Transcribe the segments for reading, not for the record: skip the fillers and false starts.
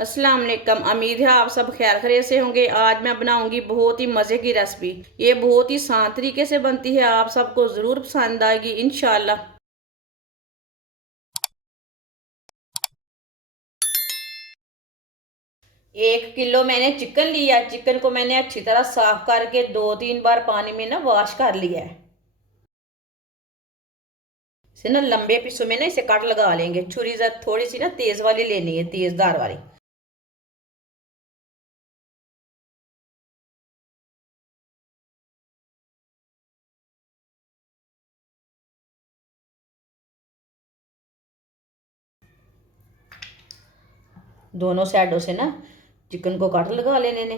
अस्सलाम वालेकुम। उम्मीद है आप सब खैर खैरियत से होंगे। आज मैं बनाऊंगी बहुत ही मज़े की रेसिपी। ये बहुत ही आसान तरीके से बनती है, आप सबको ज़रूर पसंद आएगी इंशाल्लाह। 1 किलो मैंने चिकन लिया। चिकन को मैंने अच्छी तरह साफ करके 2-3 बार पानी में ना वॉश कर लिया है। इसे ना लंबे पीसों में ना इसे कट लगा लेंगे। छुरी थोड़ी सी ना तेज वाली लेनी है, तेज धार वाली। दोनों साइडों से ना चिकन को कट लगा लेने ने।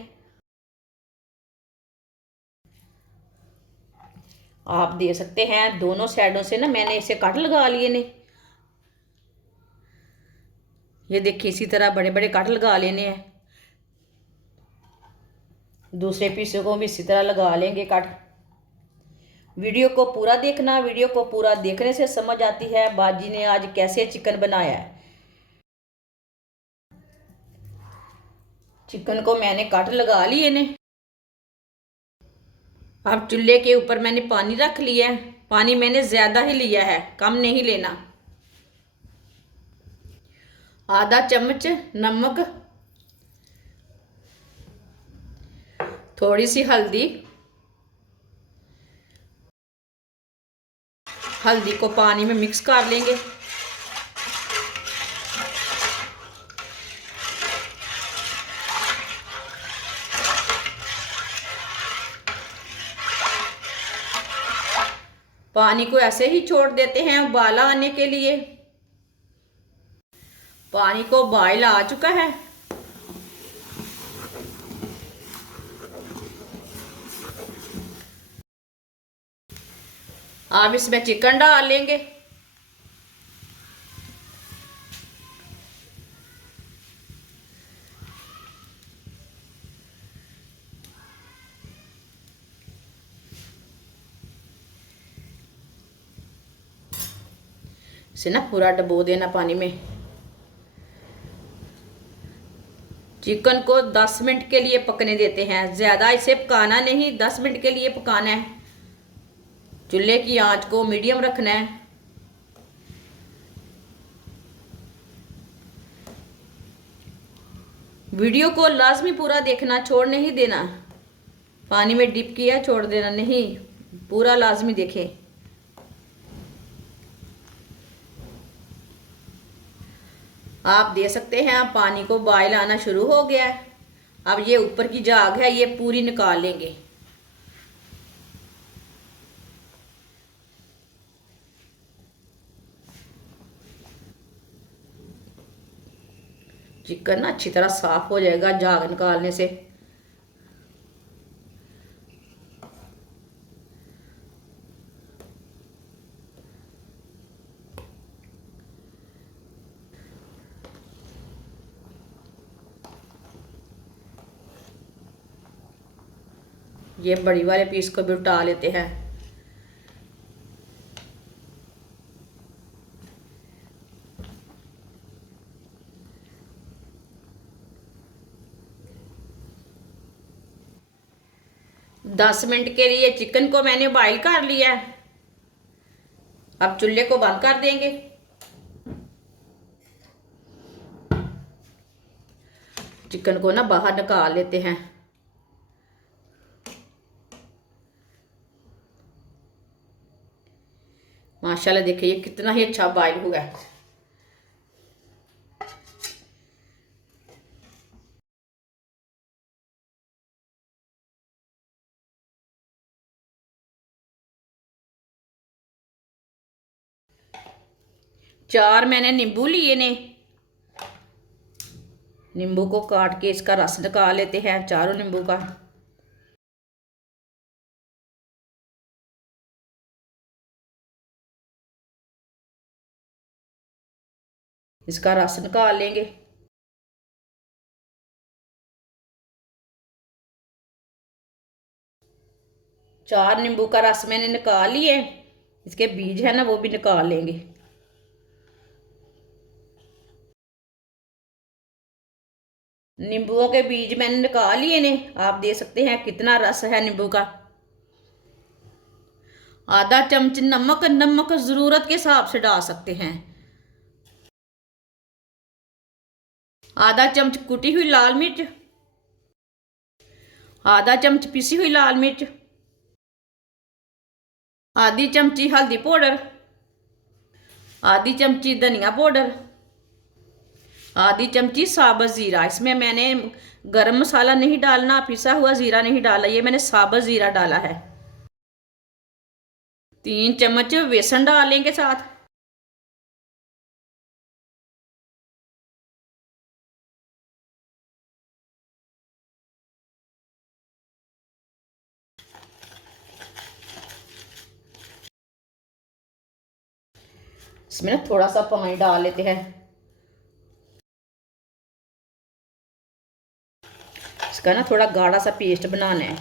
आप दे सकते हैं दोनों साइडों से ना मैंने इसे कट लगा लिए ने। ये देखिए इसी तरह बड़े बड़े कट लगा लेने हैं। दूसरे पीसों को भी इसी तरह लगा लेंगे कट। वीडियो को पूरा देखना, वीडियो को पूरा देखने से समझ आती है बाजी ने आज कैसे चिकन बनाया है। चिकन को मैंने कट लगा लिए ने। अब चूल्हे के ऊपर मैंने पानी रख लिया है। पानी मैंने ज़्यादा ही लिया है, कम नहीं लेना। आधा चम्मच नमक, थोड़ी सी हल्दी। हल्दी को पानी में मिक्स कर लेंगे। पानी को ऐसे ही छोड़ देते हैं उबाला आने के लिए। पानी को बॉयल आ चुका है। अब इसमें चिकन डाल लेंगे। इसे ना पूरा डबो देना पानी में। चिकन को 10 मिनट के लिए पकने देते हैं। ज़्यादा इसे पकाना नहीं, 10 मिनट के लिए पकाना है। चूल्हे की आंच को मीडियम रखना है। वीडियो को लाजमी पूरा देखना, छोड़ नहीं देना। पानी में डिप किया छोड़ देना नहीं, पूरा लाजमी देखें। आप दे सकते हैं पानी को बॉयल आना शुरू हो गया है। अब ये ऊपर की झाग है ये पूरी निकाल लेंगे। चिकन ना अच्छी तरह साफ हो जाएगा झाग निकालने से। ये बड़ी वाले पीस को भी उठा लेते हैं। दस मिनट के लिए चिकन को मैंने बॉयल कर लिया है। अब चूल्हे को बंद कर देंगे। चिकन को ना बाहर निकाल लेते हैं। माशाल्लाह देखिए ये कितना ही अच्छा बॉयल हुआ है। चार मैंने नींबू लिए ने। नींबू को काट के इसका रस निकाल लेते हैं, चारों नींबू का। इसका रस निकाल लेंगे। चार नींबू का रस मैंने निकाल लिए। इसके बीज है ना वो भी निकाल लेंगे। नींबुओं के बीज मैंने निकाल लिए ने, आप देख सकते हैं कितना रस है नींबू का। आधा चम्मच नमक, नमक जरूरत के हिसाब से डाल सकते हैं। आधा चम्मच कुटी हुई लाल मिर्च, आधा चम्मच पिसी हुई लाल मिर्च, आधी चमची हल्दी पाउडर, आधी चमची धनिया पाउडर, आधी चमची साबुत जीरा। इसमें मैंने गरम मसाला नहीं डालना, पिसा हुआ जीरा नहीं डाला, ये मैंने साबुत जीरा डाला है। 3 चम्मच बेसन डालेंगे साथ। इसमें ना थोड़ा सा पानी डाल लेते हैं। इसका ना थोड़ा गाढ़ा सा पेस्ट बनाना है।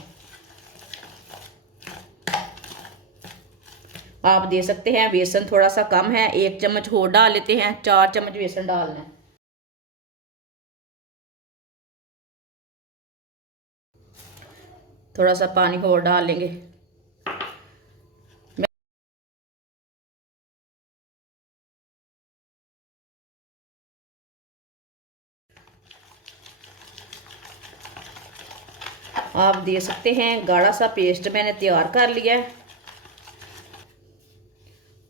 आप दे सकते हैं बेसन थोड़ा सा कम है, 1 चम्मच और डाल लेते हैं, 4 चम्मच बेसन डालना है। थोड़ा सा पानी और डाल लेंगे। आप दे सकते हैं गाढ़ा सा पेस्ट मैंने तैयार कर लिया है।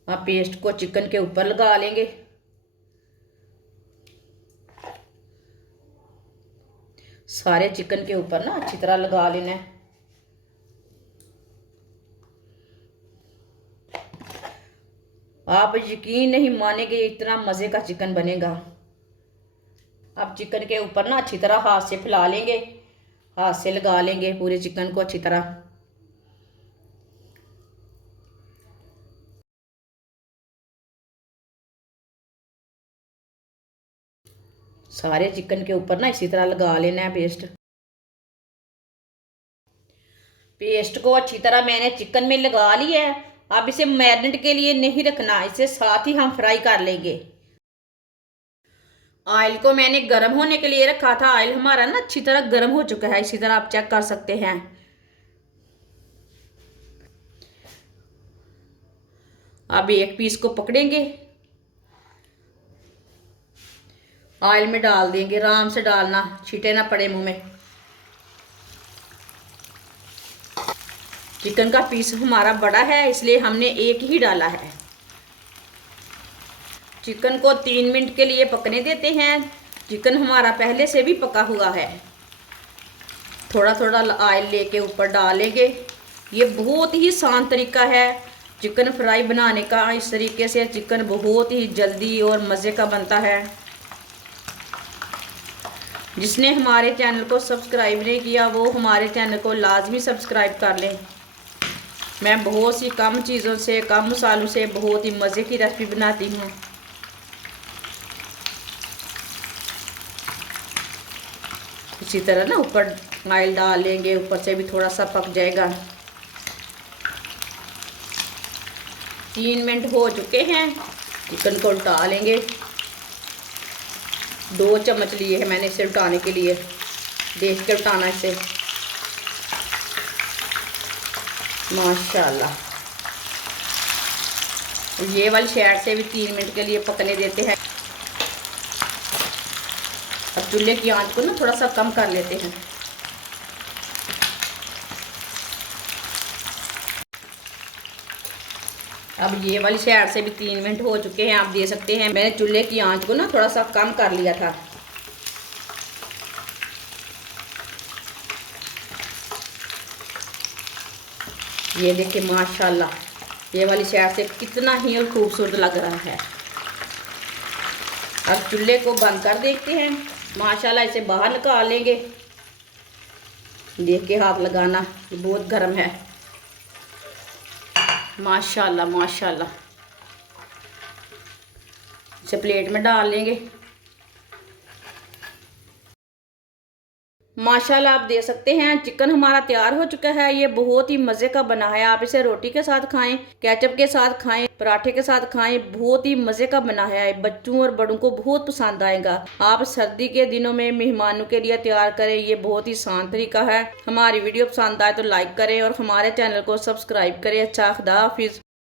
आप पेस्ट को चिकन के ऊपर लगा लेंगे। सारे चिकन के ऊपर ना अच्छी तरह लगा लेना है। आप यकीन नहीं मानेंगे इतना मज़े का चिकन बनेगा। आप चिकन के ऊपर ना अच्छी तरह हाथ से फैला लेंगे, हाथ से लगा लेंगे पूरे चिकन को अच्छी तरह। सारे चिकन के ऊपर ना इसी तरह लगा लेना है पेस्ट। पेस्ट को अच्छी तरह मैंने चिकन में लगा लिया है। अब इसे मैरिनेट के लिए नहीं रखना, इसे साथ ही हम फ्राई कर लेंगे। ऑयल को मैंने गर्म होने के लिए रखा था। ऑयल हमारा ना अच्छी तरह गर्म हो चुका है, इसी तरह आप चेक कर सकते हैं। अब एक पीस को पकड़ेंगे, ऑयल में डाल देंगे। आराम से डालना, छींटे ना पड़े मुंह में। चिकन का पीस हमारा बड़ा है इसलिए हमने एक ही डाला है। चिकन को 3 मिनट के लिए पकने देते हैं। चिकन हमारा पहले से भी पका हुआ है। थोड़ा थोड़ा ऑयल लेके ऊपर डालेंगे। ये बहुत ही आसान तरीका है चिकन फ्राई बनाने का। इस तरीके से चिकन बहुत ही जल्दी और मज़े का बनता है। जिसने हमारे चैनल को सब्सक्राइब नहीं किया वो हमारे चैनल को लाजमी सब्सक्राइब कर लें। मैं बहुत सी कम चीज़ों से, कम मसालों से बहुत ही मज़े की रेसिपी बनाती हूँ। इसी तरह ना ऊपर ऑयल डाल लेंगे, ऊपर से भी थोड़ा सा पक जाएगा। 3 मिनट हो चुके हैं। चिकन को उल्टा लेंगे। 2 चम्मच लिए हैं मैंने इसे उल्टाने के लिए, देख के उल्टाना इसे। माशाल्लाह। ये वाली साइड से भी 3 मिनट के लिए पकने देते हैं। अब चूल्हे की आंच को ना थोड़ा सा कम कर लेते हैं। अब ये वाली साइड से भी 3 मिनट हो चुके हैं। आप देख सकते हैं मैंने चूल्हे की आंच को ना थोड़ा सा कम कर लिया था। ये देखिए माशाल्लाह, ये वाली साइड से कितना ही और खूबसूरत लग रहा है। अब चूल्हे को बंद कर देखते हैं। माशाल्लाह इसे बाहर निकाल लेंगे। देख के हाथ लगाना, ये बहुत गर्म है। माशाल्लाह माशाल्लाह। इसे प्लेट में डाल लेंगे। माशाल्लाह आप देख सकते हैं चिकन हमारा तैयार हो चुका है। ये बहुत ही मज़े का बना है। आप इसे रोटी के साथ खाएं, केचप के साथ खाएं, पराठे के साथ खाएं। बहुत ही मज़े का बना है। बच्चों और बड़ों को बहुत पसंद आएगा। आप सर्दी के दिनों में मेहमानों के लिए तैयार करें। ये बहुत ही आसान तरीका है। हमारी वीडियो पसंद आए तो लाइक करें और हमारे चैनल को सब्सक्राइब करें। अच्छा, खुदा हाफिज़।